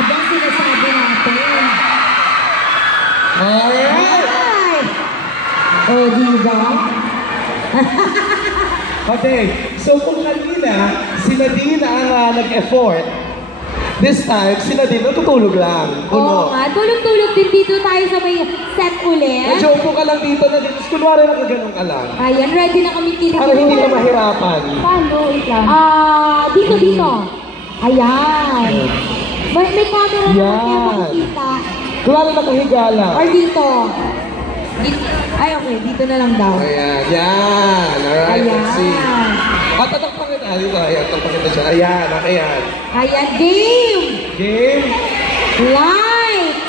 Habang sinasabi natin. Alright! O, diba? Okay, so kung kanina, sila din ang nag-effort, this time, sila din natutulog lang. Oo nga, tulog-tulog din dito tayo sa may set ulit. Medyo upo ka lang dito na dito. Kunwari nakaganon ka lang. Ayan, ready na kami dito. Para hindi ka mahirapan. Paano? Dito. Ayan. May camera na kaya makikita. Kunwari nakahiga lang. Or dito. Ay, okay. Dito na lang daw. Ayan, yan. Alright, Ayan. let's see. Tatakpan kita. Dito, ayan. Tatakpan kita siya. Ayan, ayan. Ayan, game! Game. Lights!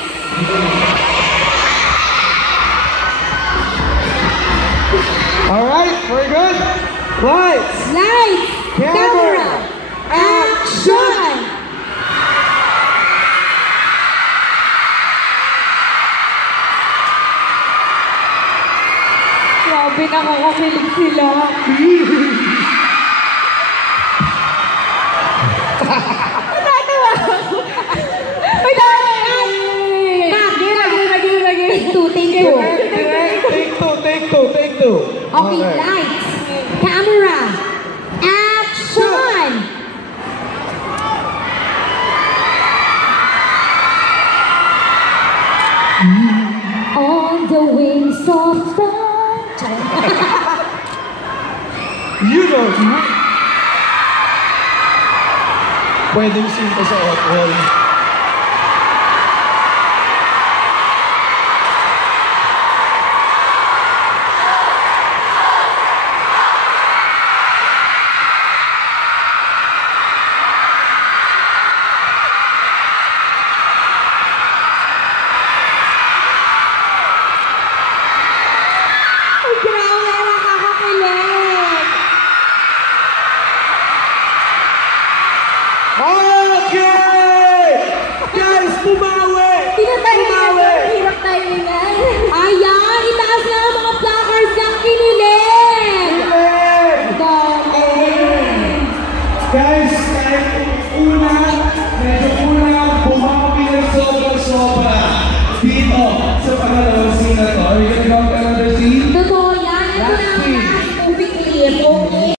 Alright, we're good. Lights. Lights! Camera. Action! Grabe, nakakakilig sila. Natatawa ako. Ay, dapat! Take two. Take two. Okay, lights, camera, action! On the wings of the... You know, pwedeng simple sa outwall. Okay! Guys, bumawi! Hirap tayo yan. Ayan, itaas na ang mga placards ng kinilig! Guys, kahit medyo kulang, bumawi ng sobra-sobra dito sa pangalawang scene na to.